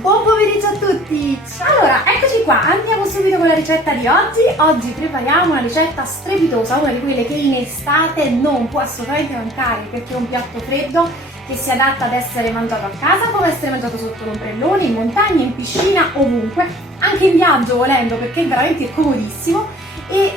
Buon pomeriggio a tutti! Allora, eccoci qua, andiamo subito con la ricetta di oggi. Oggi prepariamo una ricetta strepitosa, una di quelle che in estate non può assolutamente mancare, perché è un piatto freddo che si adatta ad essere mangiato a casa, come essere mangiato sotto l'ombrellone, in montagna, in piscina, ovunque, anche in viaggio volendo, perché è veramente comodissimo e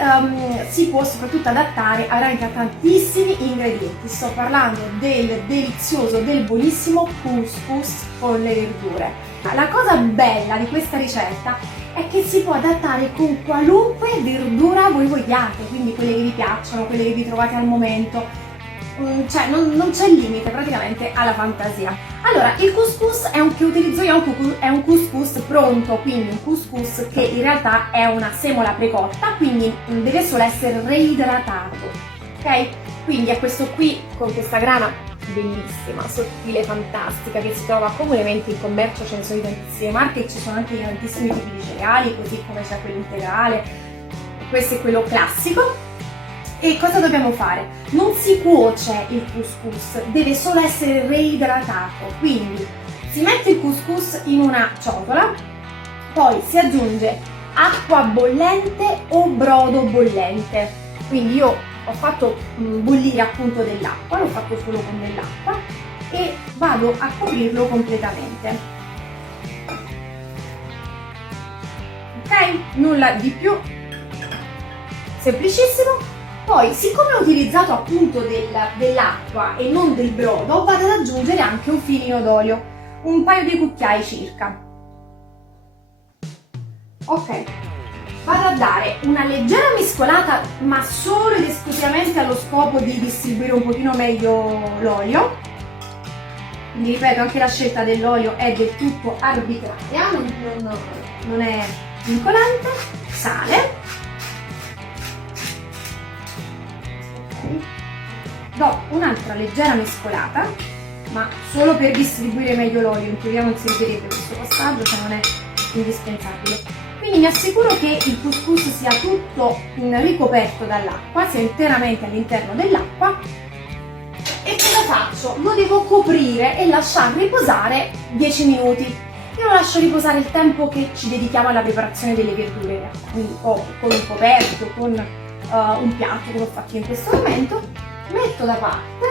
si può soprattutto adattare veramente a tantissimi ingredienti. Sto parlando del delizioso, del buonissimo couscous con le verdure. La cosa bella di questa ricetta è che si può adattare con qualunque verdura voi vogliate, quindi quelle che vi piacciono, quelle che vi trovate al momento. Cioè non c'è limite praticamente alla fantasia. Allora, il couscous che utilizzo io è un couscous pronto, quindi un couscous che in realtà è una semola precotta, quindi deve solo essere reidratato, ok? Quindi è questo qui con questa grana bellissima, sottile, fantastica, che si trova comunemente in commercio, ce ne sono di tantissime marche, ci sono anche tantissimi tipi di cereali, così come c'è quello integrale, questo è quello classico. E cosa dobbiamo fare? Non si cuoce il couscous, deve solo essere reidratato, quindi si mette il couscous in una ciotola, poi si aggiunge acqua bollente o brodo bollente, quindi io ho fatto bollire appunto dell'acqua, l'ho fatto solo con dell'acqua e vado a coprirlo completamente. Ok? Nulla di più, semplicissimo. Poi, siccome ho utilizzato appunto dell'acqua e non del brodo, vado ad aggiungere anche un filino d'olio, un paio di cucchiai circa. Ok, vado a dare una leggera mescolata, ma solo ed esclusivamente allo scopo di distribuire un pochino meglio l'olio. Quindi ripeto, anche la scelta dell'olio è del tutto arbitraria, non è vincolante. Sale. Do un'altra leggera mescolata, ma solo per distribuire meglio l'olio, in teoria non servirebbe questo passaggio, cioè non è indispensabile. Quindi mi assicuro che il couscous sia tutto ricoperto dall'acqua, sia interamente all'interno dell'acqua. E cosa faccio? Lo devo coprire e lasciar riposare 10 minuti. Io lo lascio riposare il tempo che ci dedichiamo alla preparazione delle verdure, quindi o con un coperchio, con un piatto come ho fatto in questo momento. Metto da parte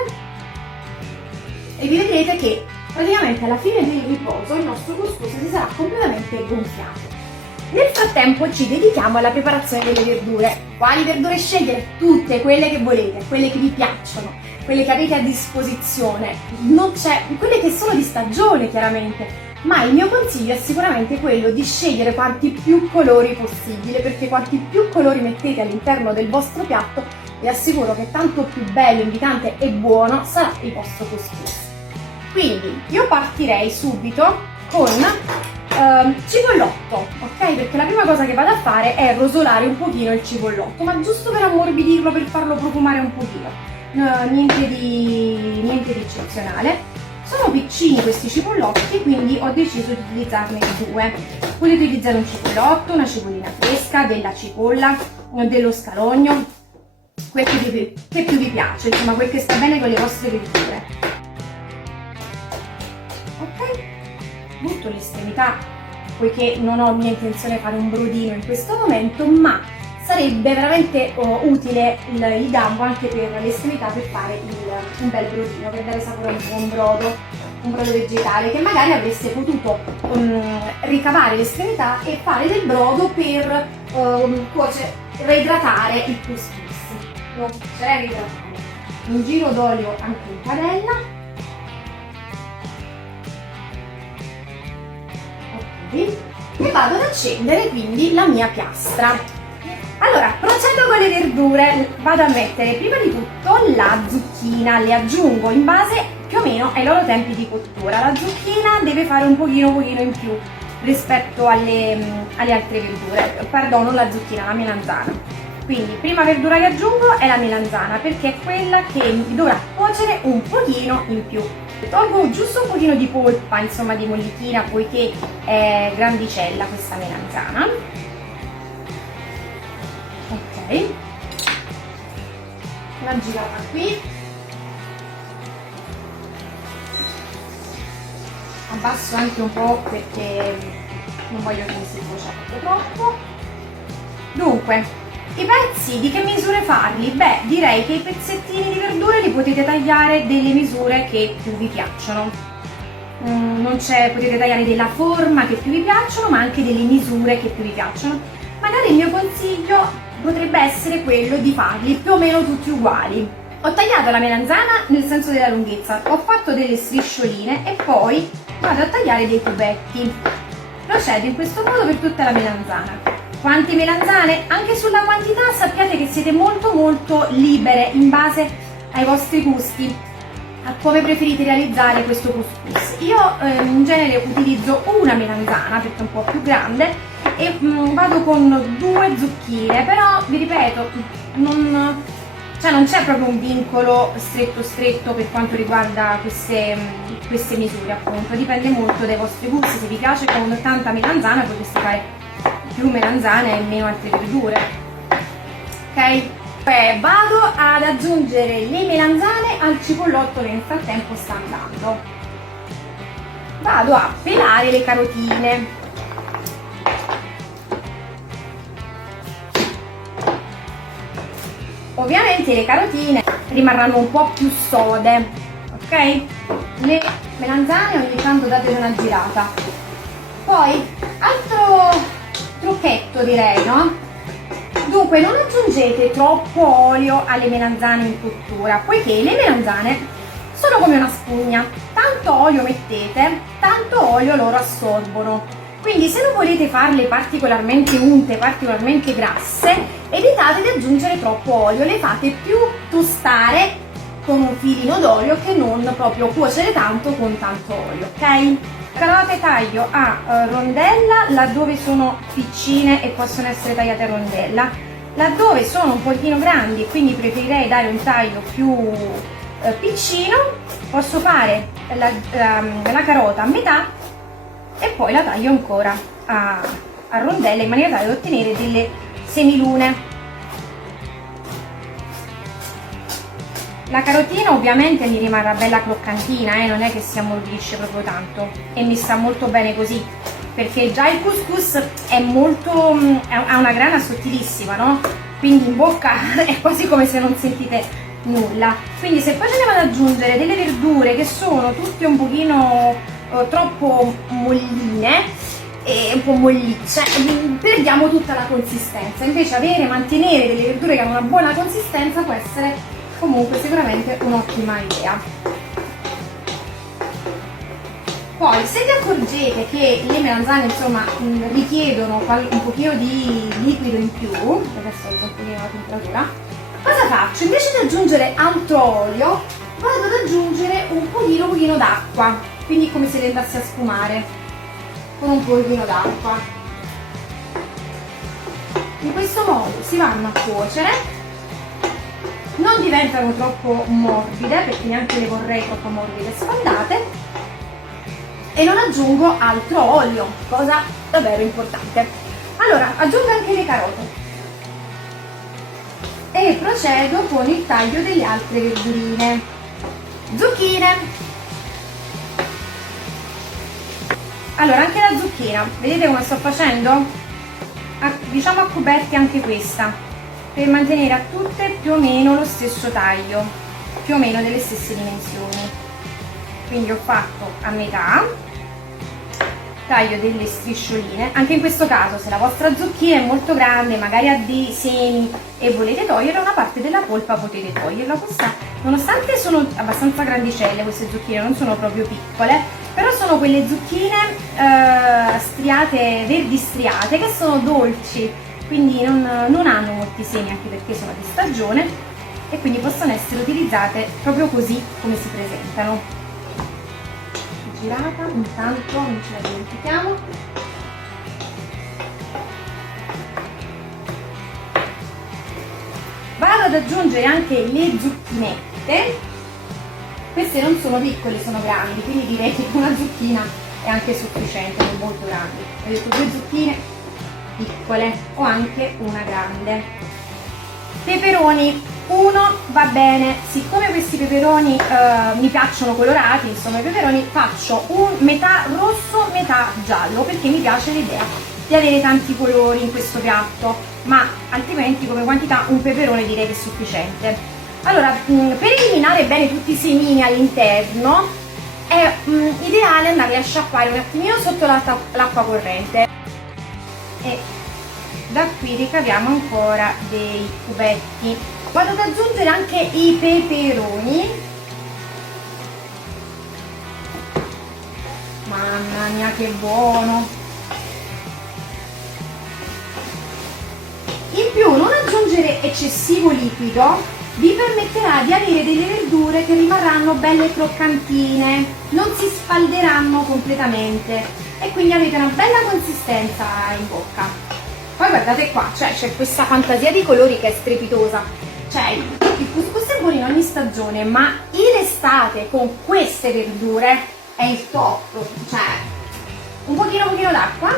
e vi vedrete che praticamente alla fine del riposo il nostro couscous si sarà completamente gonfiato. Nel frattempo ci dedichiamo alla preparazione delle verdure. Quali verdure scegliere? Tutte quelle che volete, quelle che vi piacciono, quelle che avete a disposizione. Non c'è quelle che sono di stagione chiaramente, ma il mio consiglio è sicuramente quello di scegliere quanti più colori possibile, perché quanti più colori mettete all'interno del vostro piatto vi assicuro che tanto più bello, invitante e buono sarà il vostro couscous. Quindi io partirei subito con cipollotto, ok? Perché la prima cosa che vado a fare è rosolare un pochino il cipollotto, ma giusto per ammorbidirlo, per farlo profumare un pochino, niente di eccezionale. Sono piccini questi cipollotti, quindi ho deciso di utilizzarne due. Potete utilizzare un cipollotto, una cipollina fresca, della cipolla, dello scalogno, quel che più vi piace, insomma quel che sta bene con le vostre verdure. Ok, butto l'estremità, poiché non ho mia intenzione di fare un brodino in questo momento, ma sarebbe veramente utile il gambo anche per l'estremità, per fare un bel brodino, per dare sapore a un brodo vegetale, che magari avreste potuto ricavare l'estremità e fare del brodo per reidratare il couscous. Non sarei reidratare. Un giro d'olio anche in padella. Ok. E vado ad accendere quindi la mia piastra. Allora, procedo con le verdure. Vado a mettere prima di tutto la zucchina, le aggiungo in base più o meno ai loro tempi di cottura. La zucchina deve fare un pochino in più rispetto alle altre verdure. Perdono, non la zucchina, la melanzana. Quindi prima verdura che aggiungo è la melanzana, perché è quella che mi dovrà cuocere un pochino in più. Tolgo giusto un pochino di polpa, insomma di mollichina, poiché è grandicella questa melanzana. Ok, una girata qui. abbasso anche un po' perché non voglio che mi si cuocia troppo. Dunque, i pezzi di che misure farli? Beh, direi che i pezzettini di verdure li potete tagliare delle misure che più vi piacciono. Potete tagliare della forma che più vi piacciono, ma anche delle misure che più vi piacciono. Magari il mio consiglio potrebbe essere quello di farli più o meno tutti uguali. Ho tagliato la melanzana nel senso della lunghezza, ho fatto delle striscioline e poi vado a tagliare dei cubetti. Procedo in questo modo per tutta la melanzana. Quante melanzane? Anche sulla quantità sappiate che siete molto libere in base ai vostri gusti, a come preferite realizzare questo couscous. Io in genere utilizzo una melanzana perché è un po' più grande e vado con 2 zucchine, però vi ripeto, non c'è proprio un vincolo stretto per quanto riguarda queste misure, appunto, dipende molto dai vostri gusti. Se vi piace con tanta melanzana potreste fare più melanzane e meno altre verdure, ok? Vado ad aggiungere le melanzane al cipollotto che nel frattempo sta andando. Vado a pelare le carotine. Ovviamente le carotine rimarranno un po' più sode, ok? Le melanzane ogni tanto date una girata. Poi, altro trucchetto direi, no? Dunque non aggiungete troppo olio alle melanzane in cottura, poiché le melanzane sono come una spugna, tanto olio mettete, tanto olio loro assorbono. Quindi se non volete farle particolarmente unte, particolarmente grasse, evitate di aggiungere troppo olio, le fate più tostare con un filino d'olio che non proprio cuocere tanto con tanto olio, ok? Carote taglio a rondella laddove sono piccine e possono essere tagliate a rondella, laddove sono un pochino grandi e quindi preferirei dare un taglio più piccino, posso fare la carota a metà e poi la taglio ancora a rondelle in maniera tale da ottenere delle semilune. La carotina ovviamente mi rimarrà bella croccantina, non è che si ammorbidisce proprio tanto e mi sta molto bene così, perché già il couscous è ha una grana sottilissima, no? Quindi in bocca è quasi come se non sentite nulla. Quindi se poi ce ne vado ad aggiungere delle verdure che sono tutte un pochino troppo molline e un po' mollicce, perdiamo tutta la consistenza. Invece mantenere delle verdure che hanno una buona consistenza può essere comunque sicuramente un'ottima idea. Poi se vi accorgete che le melanzane insomma richiedono un pochino di liquido in più, adesso alzo un pochino la temperatura, cosa faccio? Invece di aggiungere altro olio vado ad aggiungere un pochino d'acqua, quindi come se le andasse a sfumare con un pochino d'acqua. In questo modo si vanno a cuocere, non diventano troppo morbide perché neanche le vorrei troppo morbide e sfaldate, e non aggiungo altro olio, cosa davvero importante. Allora aggiungo anche le carote e procedo con il taglio delle altre verdurine. Zucchine. Allora anche la zucchina, vedete come sto facendo? Diciamo a cubetti anche questa, per mantenere a tutte più o meno lo stesso taglio, più o meno delle stesse dimensioni. Quindi ho fatto a metà, taglio delle striscioline. Anche in questo caso, se la vostra zucchina è molto grande, magari ha dei semi e volete togliere una parte della polpa, potete toglierla. Questa, nonostante sono abbastanza grandicelle, queste zucchine non sono proprio piccole, però sono quelle zucchine striate, verdi striate, che sono dolci, quindi non hanno molti semi, anche perché sono di stagione, e quindi possono essere utilizzate proprio così come si presentano. Girata, intanto non ce la dimentichiamo. Vado ad aggiungere anche le zucchinette. Queste non sono piccole, sono grandi, quindi direi che una zucchina è anche sufficiente, non molto grandi. Ho detto 2 zucchine piccole o anche una grande. Peperoni. Uno va bene, siccome questi peperoni mi piacciono colorati, insomma i peperoni, faccio un metà rosso, metà giallo, perché mi piace l'idea di avere tanti colori in questo piatto, ma altrimenti come quantità un peperone direi che è sufficiente. Allora, per eliminare bene tutti i semini all'interno è ideale andarli a sciacquare un attimino sotto l'acqua corrente, e da qui ricaviamo ancora dei cubetti. Vado ad aggiungere anche i peperoni. Mamma mia che buono! In più non aggiungere eccessivo liquido vi permetterà di avere delle verdure che rimarranno belle croccantine, non si spalderanno completamente e quindi avete una bella consistenza in bocca. Poi guardate qua, cioè c'è questa fantasia di colori che è strepitosa. Cioè, il couscous è buono in ogni stagione, ma in estate con queste verdure è il top. Cioè, un pochino d'acqua.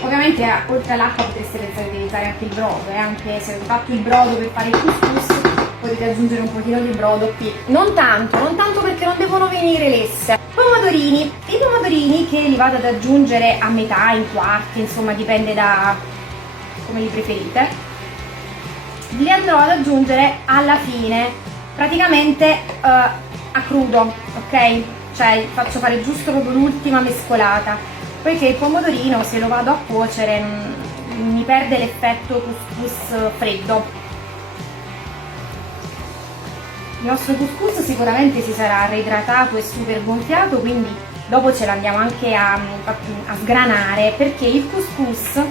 Ovviamente oltre all'acqua potreste pensare di utilizzare anche il brodo, anche se avete fatto il brodo per fare il couscous potete aggiungere un pochino di brodo qui. Non tanto perché non devono venire lesse. Pomodorini, i pomodorini che li vado ad aggiungere a metà, in quarti, insomma dipende da come li preferite, li andrò ad aggiungere alla fine, praticamente a crudo, ok? Cioè faccio fare giusto proprio l'ultima mescolata, poiché il pomodorino se lo vado a cuocere mi perde l'effetto couscous freddo. Il nostro couscous sicuramente si sarà reidratato e super gonfiato, quindi dopo ce l'andiamo anche a sgranare, perché il couscous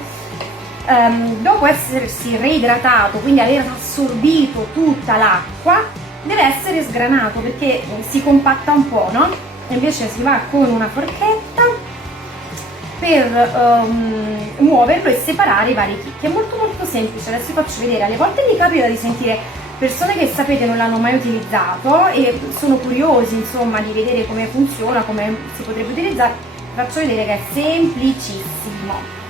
dopo essersi reidratato, quindi aver assorbito tutta l'acqua, deve essere sgranato perché si compatta un po', no? E invece si va con una forchetta per muoverlo e separare i vari chicchi. È molto semplice, adesso vi faccio vedere. Alle volte mi capita di sentire persone che sapete non l'hanno mai utilizzato e sono curiosi insomma di vedere come funziona, come si potrebbe utilizzare. Vi faccio vedere che è semplicissimo.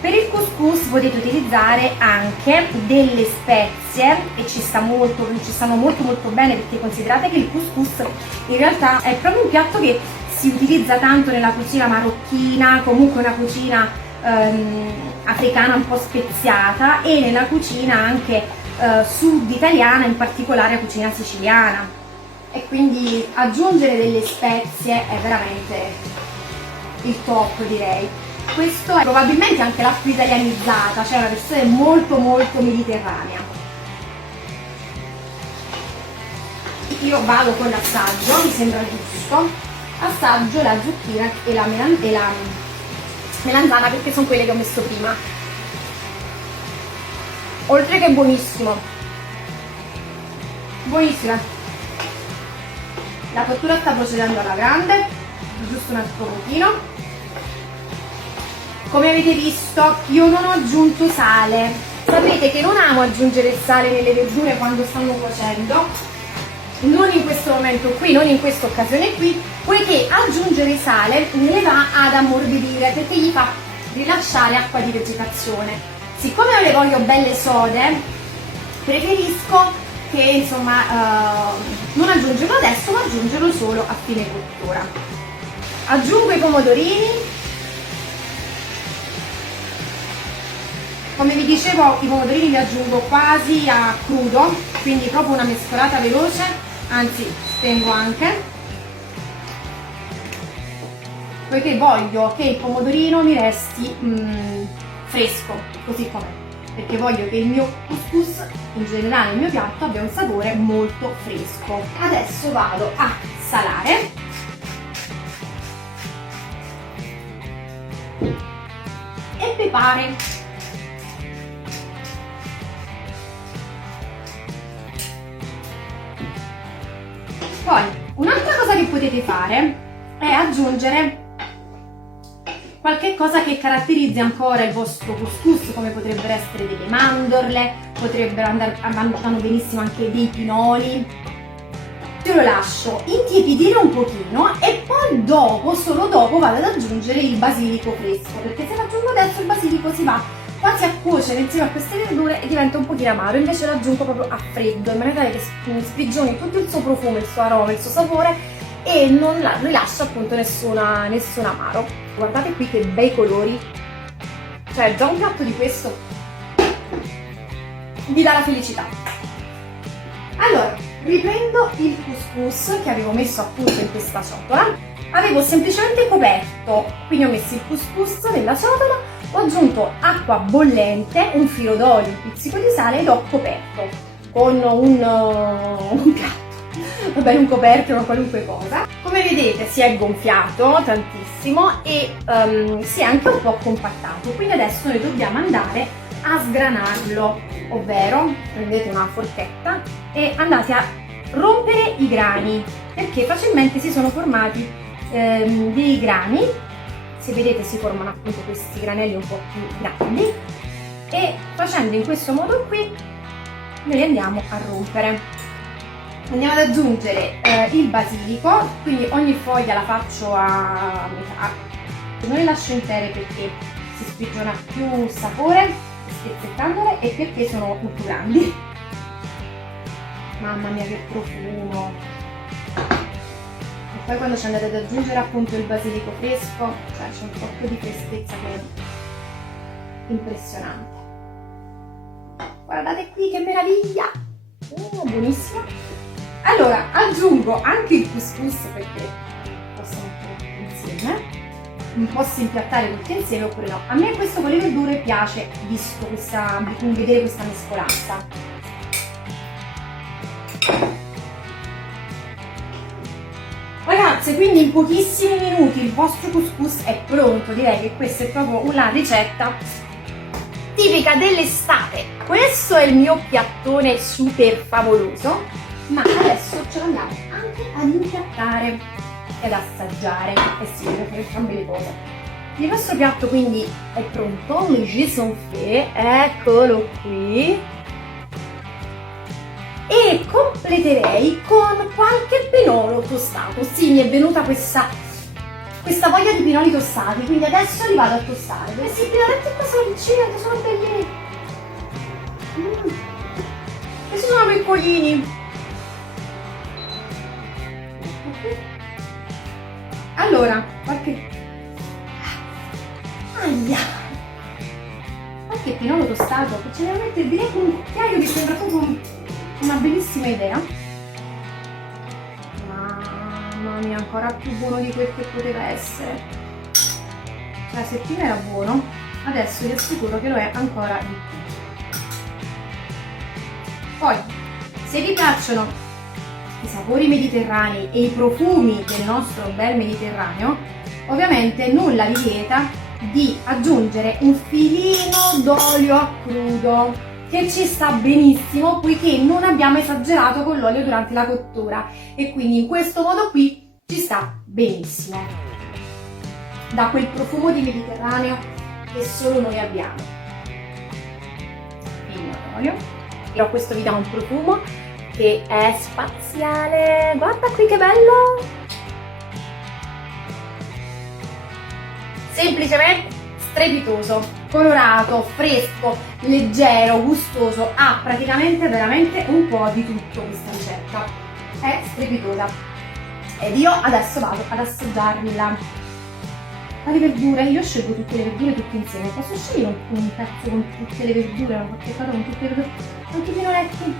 Per il couscous potete utilizzare anche delle spezie e ci stanno molto bene, perché considerate che il couscous in realtà è proprio un piatto che si utilizza tanto nella cucina marocchina, comunque una cucina africana un po' speziata, e nella cucina anche sud italiana, in particolare la cucina siciliana, e quindi aggiungere delle spezie è veramente il top, direi. Questo è probabilmente anche l'acqua italianizzata, cioè una versione molto mediterranea. Io vado con l'assaggio, mi sembra giusto, assaggio la zucchina e la melanzana perché sono quelle che ho messo prima. Oltre che buonissimo, buonissima. La cottura sta procedendo alla grande, giusto un altro pochino. Come avete visto io non ho aggiunto sale. Sapete che non amo aggiungere il sale nelle verdure quando stanno cuocendo, non in questo momento qui, non in questa occasione qui, poiché aggiungere sale ne va ad ammorbidire, perché gli fa rilasciare acqua di vegetazione. Siccome io le voglio belle sode, preferisco che insomma non aggiungerlo adesso, ma aggiungerlo solo a fine cottura. Aggiungo i pomodorini. Come vi dicevo, i pomodorini li aggiungo quasi a crudo, quindi proprio una mescolata veloce, anzi spengo anche, poiché voglio che il pomodorino mi resti fresco, così com'è, perché voglio che il mio couscous, in generale il mio piatto, abbia un sapore molto fresco. Adesso vado a salare e pepare. Poi un'altra cosa che potete fare è aggiungere qualche cosa che caratterizzi ancora il vostro couscous, come potrebbero essere delle mandorle, vanno benissimo anche dei pinoli, Io lo lascio intiepidire un pochino e poi dopo, solo dopo, vado ad aggiungere il basilico fresco, perché se lo aggiungo adesso il basilico si va quasi a cuocere insieme a queste verdure e diventa un pochino amaro. Invece lo aggiungo proprio a freddo, in maniera tale che sprigioni tutto il suo profumo, il suo aroma, il suo sapore e non rilascia appunto nessun amaro. Guardate qui che bei colori, cioè già un piatto di questo vi dà la felicità. Allora, riprendo il couscous che avevo messo appunto in questa ciotola, avevo semplicemente coperto, quindi ho messo il couscous nella ciotola, ho aggiunto acqua bollente, un filo d'olio, un pizzico di sale ed ho coperto con un piatto, va bene, un coperchio o qualunque cosa. Come vedete si è gonfiato tantissimo e si è anche un po' compattato, quindi adesso noi dobbiamo andare a sgranarlo, ovvero prendete una forchetta e andate a rompere i grani, perché facilmente si sono formati dei grani. Se vedete si formano appunto questi granelli un po' più grandi e facendo in questo modo qui noi andiamo a rompere. Andiamo ad aggiungere il basilico, quindi ogni foglia la faccio a metà, non le lascio intere perché si sprigiona più sapore spezzettandole e perché sono più grandi. Mamma mia che profumo! E poi quando ci andate ad aggiungere appunto il basilico fresco, cioè c'è un tocco di freschezza che è impressionante. Guardate qui che meraviglia! Buonissimo! Allora aggiungo anche il couscous perché posso mettere insieme. Posso impiattare tutte insieme oppure no. A me questo con le verdure piace, visto vedere questa mescolanza. Ragazze, quindi in pochissimi minuti il vostro couscous è pronto. Direi che questa è proprio una ricetta tipica dell'estate. Questo è il mio piattone super favoloso, ma adesso ce l'andiamo anche ad impiattare ed assaggiare. Eh sì, devo fare entrambe le cose. Il nostro piatto quindi è pronto, le jus sont faits, eccolo qui. E completerei con qualche pinolo tostato. Sì, mi è venuta questa voglia di pinoli tostati, quindi adesso li vado a tostare. Questi pinoletti qua sono piccini, sono bellini. Questi sono piccolini. Allora, qualche pinolo tostato che ce ne devo mettere direi con un cucchiaio che sembra proprio una bellissima idea. Mamma mia, ancora più buono di quel che poteva essere. Cioè, se prima era buono, adesso vi assicuro che lo è ancora di più. Poi, se vi piacciono i sapori mediterranei e i profumi del nostro bel Mediterraneo, ovviamente nulla vi vieta di aggiungere un filino d'olio a crudo che ci sta benissimo poiché non abbiamo esagerato con l'olio durante la cottura e quindi in questo modo qui ci sta benissimo, da quel profumo di Mediterraneo che solo noi abbiamo. Filino d'olio, però questo vi dà un profumo che è spaziale. Guarda qui che bello! Semplicemente strepitoso, colorato, fresco, leggero, gustoso, ha praticamente veramente un po' di tutto questa ricetta. È strepitosa. Ed io adesso vado ad assaggiarla. Le verdure, io scelgo tutte le verdure tutte insieme. Posso scegliere un pezzo con tutte le verdure, una forchettata con tutte le verdure, anche i pinoletti?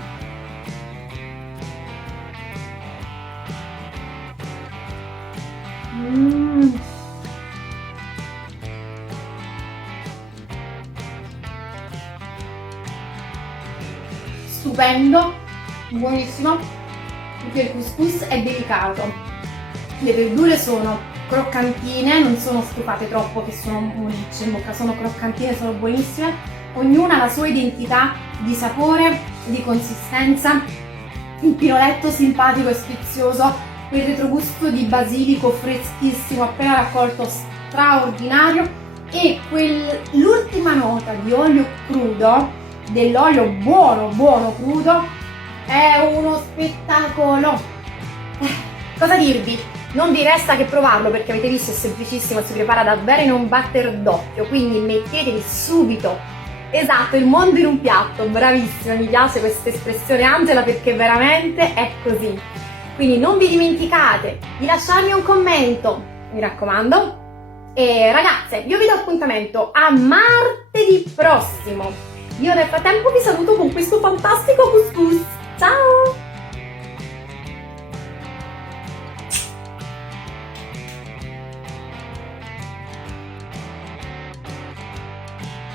Stupendo, buonissimo, perché il couscous è delicato, le verdure sono croccantine, non sono stufate troppo che sono mollicce in bocca, sono croccantine, sono buonissime, ognuna ha la sua identità di sapore, di consistenza, il pinoletto simpatico e sfizioso, quel retrogusto di basilico freschissimo appena raccolto straordinario e l'ultima nota di olio crudo, dell'olio buono crudo, è uno spettacolo. Cosa dirvi? Non vi resta che provarlo perché avete visto è semplicissimo, si prepara davvero in un batter d'occhio, quindi mettetevi subito, esatto, il mondo in un piatto, bravissima, mi piace questa espressione Angela perché veramente è così. Quindi non vi dimenticate di lasciarmi un commento, mi raccomando, e ragazze, io vi do appuntamento a martedì prossimo. Io nel frattempo vi saluto con questo fantastico couscous. Ciao!